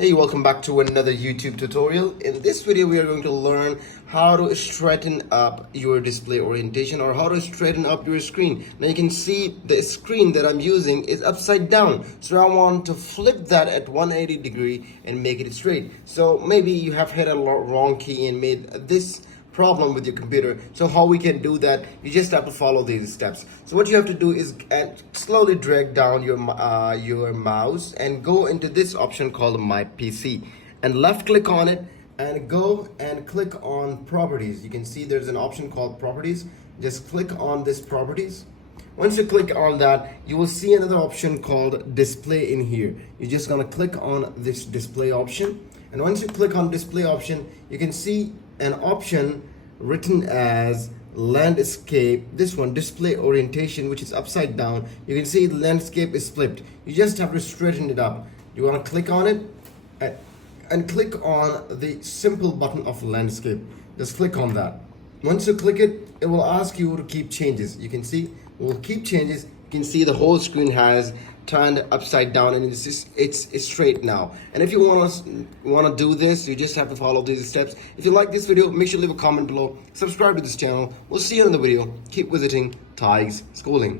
Hey, welcome back to another YouTube tutorial. In this video, we are going to learn how to straighten up your display orientation or how to straighten up your screen. Now you can see the screen that I'm using is upside down. So I want to flip that at 180 degree and make it straight. So maybe you have hit a wrong key and made this problem with your computer. So how we can do that, you just have to follow these steps. So what you have to do is slowly drag down your mouse and go into this option called My PC and left click on it and go and click on properties. You can see there's an option called properties. Just click on this properties. Once you click on that, you will see another option called display in here. You're just gonna click on this display option, and once you click on display option, you can see an option written as landscape. This one, display orientation, which is upside down. You can see the landscape is flipped. You just have to straighten it up. You want to click on it and click on the simple button of landscape. Just click on that. Once you click it, it will ask you to keep changes. You can see it will keep changes. You can see the whole screen has turned upside down and it's straight now. And if you want to do this, you just have to follow these steps. If you like this video, make sure to leave a comment below. Subscribe to this channel. We'll see you in the video. Keep visiting Tig's Schooling.